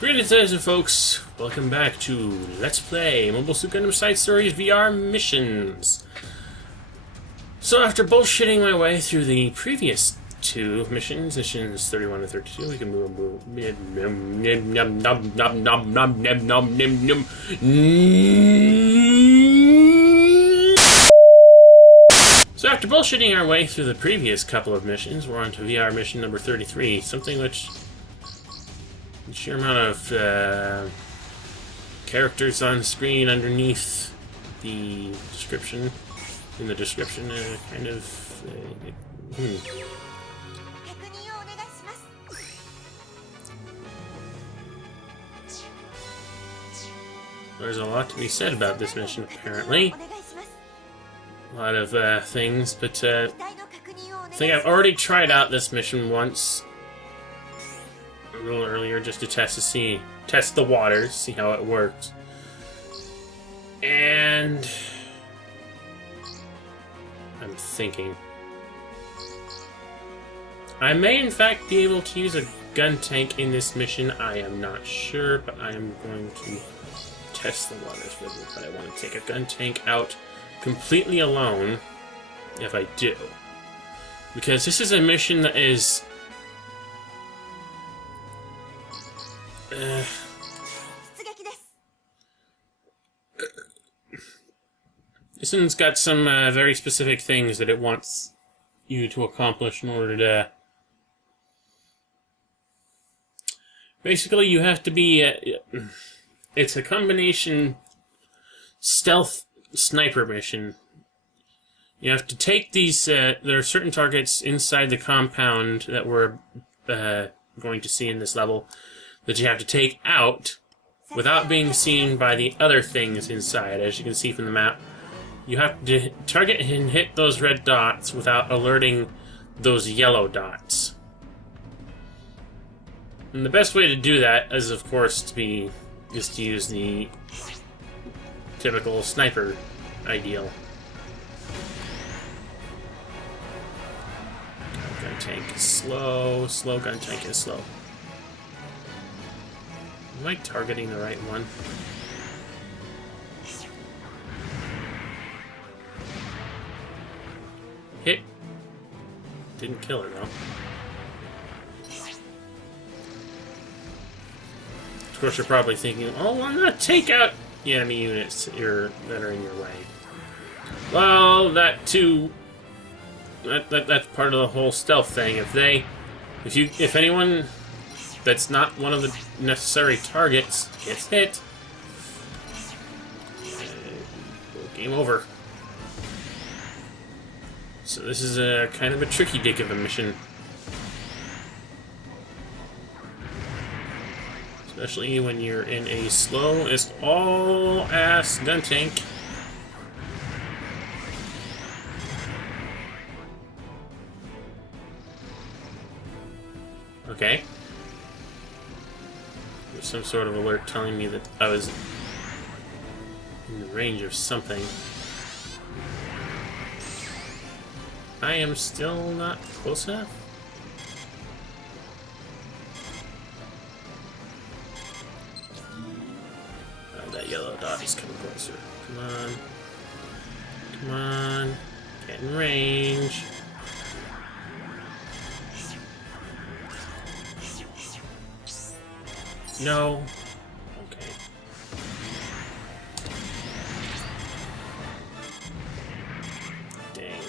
Greetings, folks. Welcome back to Let's Play Mobile Suit Gundam Side Stories VR Missions. So after bullshitting my way through the previous two missions, missions 31 and 32, we can move. So after bullshitting our way through the previous couple of missions, we're on to VR mission number 33, something which the sheer amount of characters on screen underneath the description, in the description, kind of... There's a lot to be said about this mission, apparently. A lot of things, but I think I've already tried out this mission once. A little earlier, just to test the waters, see how it works. And I'm thinking I may in fact be able to use a gun tank in this mission. I am not sure, but I am going to test the waters with it. But I want to take a gun tank out completely alone if I do, because this is a mission that is this one's got some very specific things that it wants you to accomplish in order to... Basically, you have to be... it's a combination stealth sniper mission. You have to take these... there are certain targets inside the compound that we're going to see in this level that you have to take out without being seen by the other things inside. As you can see from the map, you have to target and hit those red dots without alerting those yellow dots. And the best way to do that is, of course, to use the typical sniper ideal. Gun tank is slow. Gun tank is slow. Am I targeting the right one? Hit. Didn't kill her, though. Of course, you're probably thinking, oh, why not take out the enemy units that are in your way? Well, that too... That's part of the whole stealth thing. If anyone that's not one of the necessary targets gets hit, game over. So this is a kind of a tricky dick of a mission, especially when you're in a slow as all ass gun tank. Okay. There's some sort of alert telling me that I was in the range of something. I am still not close enough. Oh, that yellow dot is coming closer. Come on. Come on. Get in range. No. Okay. Dang.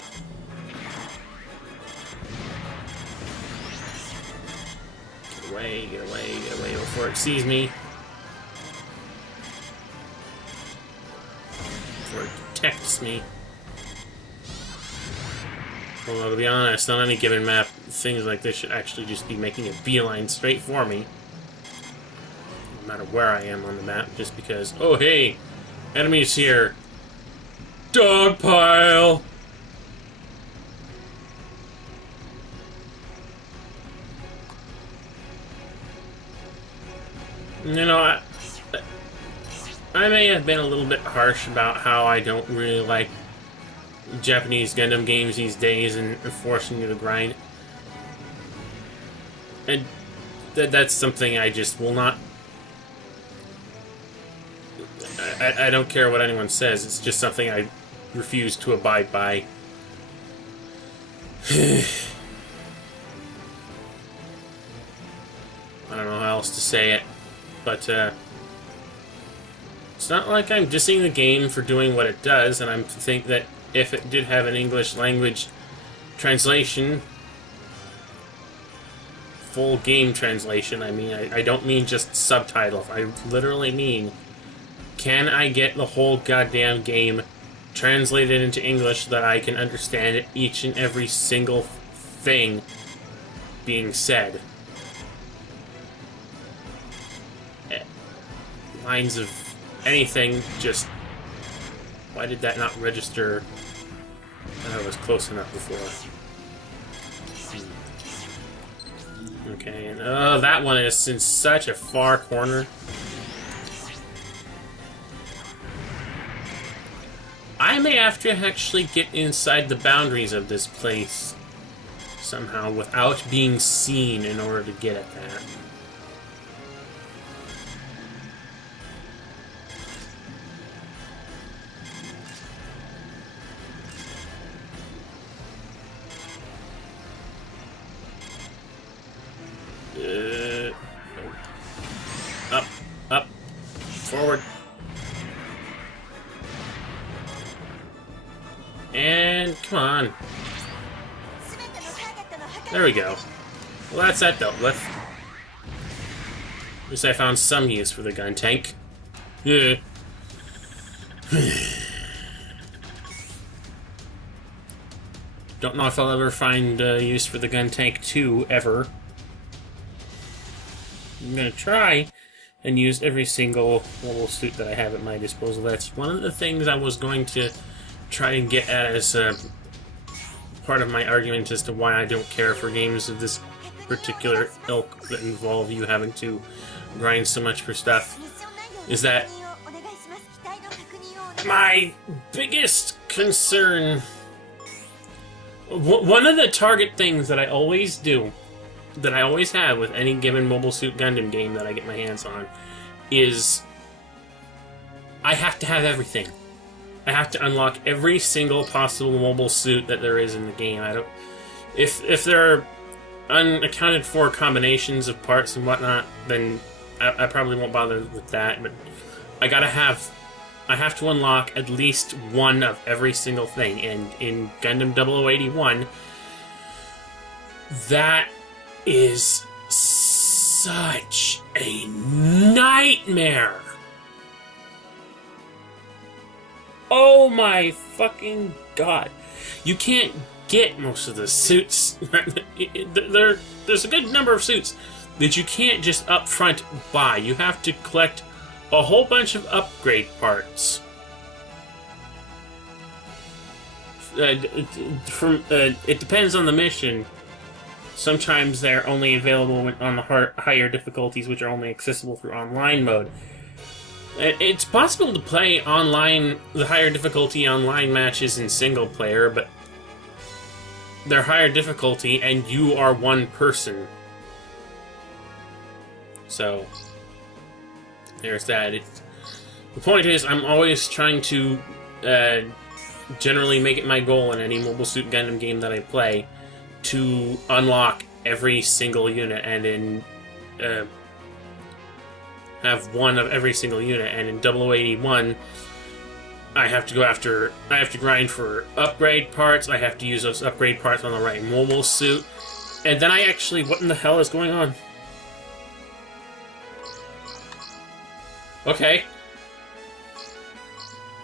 Get away before it sees me. Before it detects me. Although, to be honest, on any given map, things like this should actually just be making a beeline straight for me. No matter where I am on the map, just because, oh hey, enemies here. Dog pile! You know, I may have been a little bit harsh about how I don't really like Japanese Gundam games these days and forcing you to grind. And that's something I just will not I don't care what anyone says. It's just something I refuse to abide by. I don't know how else to say it, but it's not like I'm dissing the game for doing what it does, and I think that if it did have an English language translation, full game translation, I mean, I don't mean just subtitles. I literally mean, can I get the whole goddamn game translated into English so that I can understand each and every single thing being said? Lines of anything, just... Why did that not register? I was close enough before. Okay, and that one is in such a far corner. I may have to actually get inside the boundaries of this place somehow without being seen in order to get at that. Up, forward. And come on. There we go. Well, that's that dealt with. At least I found some use for the gun tank. Yeah. Don't know if I'll ever find use for the gun tank 2 ever. I'm gonna try and use every single mobile suit that I have at my disposal. That's one of the things I was going to try and get at as part of my argument as to why I don't care for games of this particular ilk that involve you having to grind so much for stuff, is that my biggest concern... One of the target things that I always do, that I always have with any given Mobile Suit Gundam game that I get my hands on, is I have to have everything. I have to unlock every single possible mobile suit that there is in the game. I don't... If there are unaccounted for combinations of parts and whatnot, then I probably won't bother with that, but I have to unlock at least one of every single thing, and in Gundam 0081, that is such a nightmare. Oh my fucking god. You can't get most of the suits. There's a good number of suits that you can't just up front buy. You have to collect a whole bunch of upgrade parts. It depends on the mission. Sometimes they're only available on the higher difficulties, which are only accessible through online mode. It's possible to play online, the higher difficulty online matches in single player, but they're higher difficulty and you are one person. So, there's that. The point is, I'm always trying to generally make it my goal in any Mobile Suit Gundam game that I play to unlock every single unit, and in have one of every single unit. And in 0081, I have to grind for upgrade parts. I have to use those upgrade parts on the right mobile suit, and then I actually... What in the hell is going on? Okay.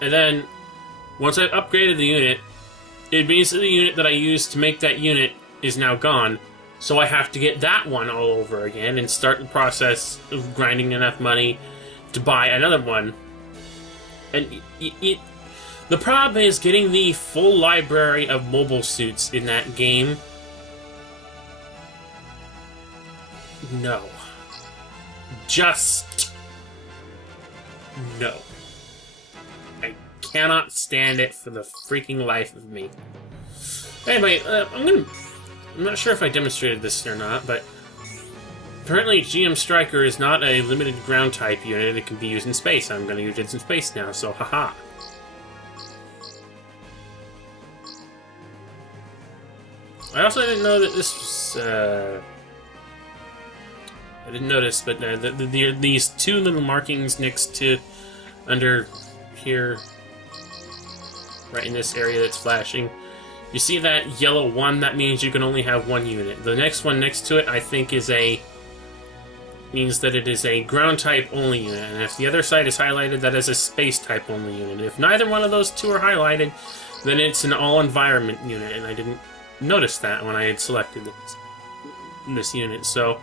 And then, once I've upgraded the unit, it means that the unit that I used to make that unit is now gone. So I have to get that one all over again and start the process of grinding enough money to buy another one. And the problem is getting the full library of mobile suits in that game. No. Just... no. I cannot stand it for the freaking life of me. Anyway, I'm not sure if I demonstrated this or not, but Apparently, GM Striker is not a limited ground type unit. It can be used in space. I'm going to use it in space now, so haha. I also didn't know that this was, I didn't notice, but these two little markings next to, under here, right in this area that's flashing, you see that yellow one? That means you can only have one unit. The next one next to it, I think, means that it is a ground type only unit, and if the other side is highlighted, that is a space type only unit. If neither one of those two are highlighted, then it's an all-environment unit, and I didn't notice that when I had selected this unit. So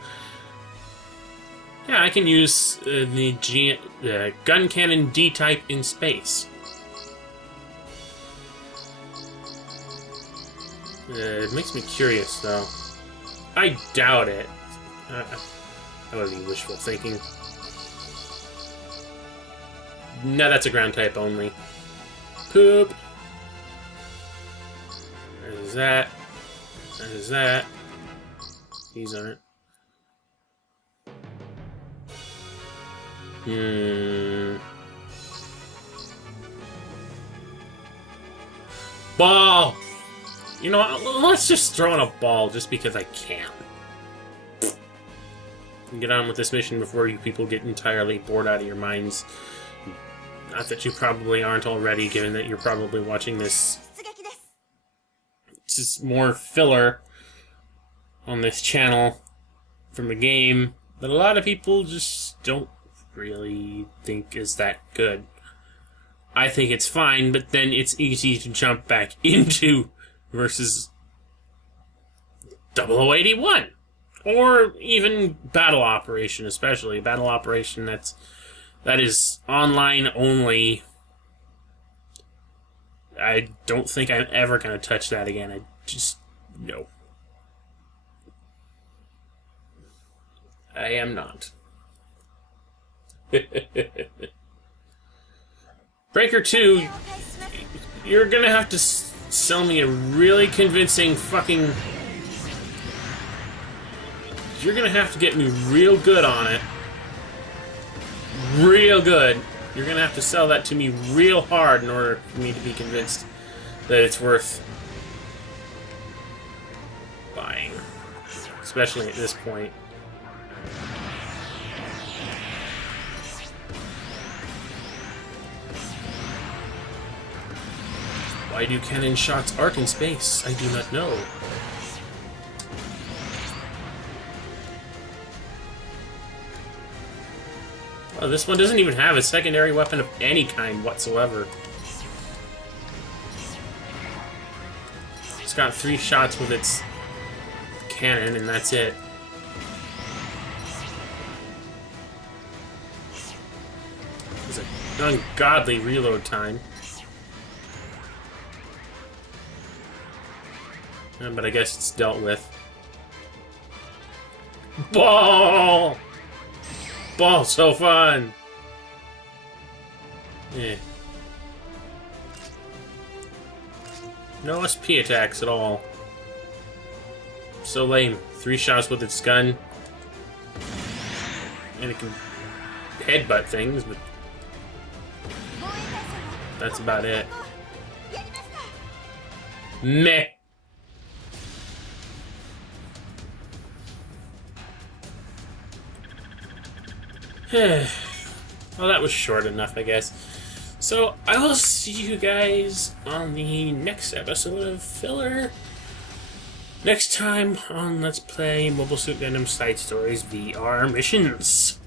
yeah, I can use the gun cannon D type in space. It makes me curious, though. I doubt it. That would be wishful thinking. No, that's a ground type only. Poop. There's that. There's that. These aren't. Ball! You know what? Let's just throw in a ball just because I can. Get on with this mission before you people get entirely bored out of your minds. Not that you probably aren't already, given that you're probably watching this. It's just more filler on this channel from the game that a lot of people just don't really think is that good. I think it's fine, but then it's easy to jump back into versus 0081. Or even Battle Operation, especially. Battle Operation, that is online only. I don't think I'm ever going to touch that again. I just... no. I am not. Breaker 2, you're going to have to sell me a really convincing fucking... You're gonna have to get me real good on it. Real good. You're gonna have to sell that to me real hard in order for me to be convinced that it's worth buying. Especially at this point. Why do cannon shots arc in space? I do not know. Oh, this one doesn't even have a secondary weapon of any kind whatsoever. It's got 3 shots with its cannon, and that's it. It's an ungodly reload time. But I guess it's dealt with. Ball! Ball's so fun! Yeah. No SP attacks at all. So lame. 3 shots with its gun. And it can headbutt things, but that's about it. Meh. Well, that was short enough, I guess. So, I will see you guys on the next episode of Filler. Next time on Let's Play Mobile Suit Gundam Side Stories VR Missions.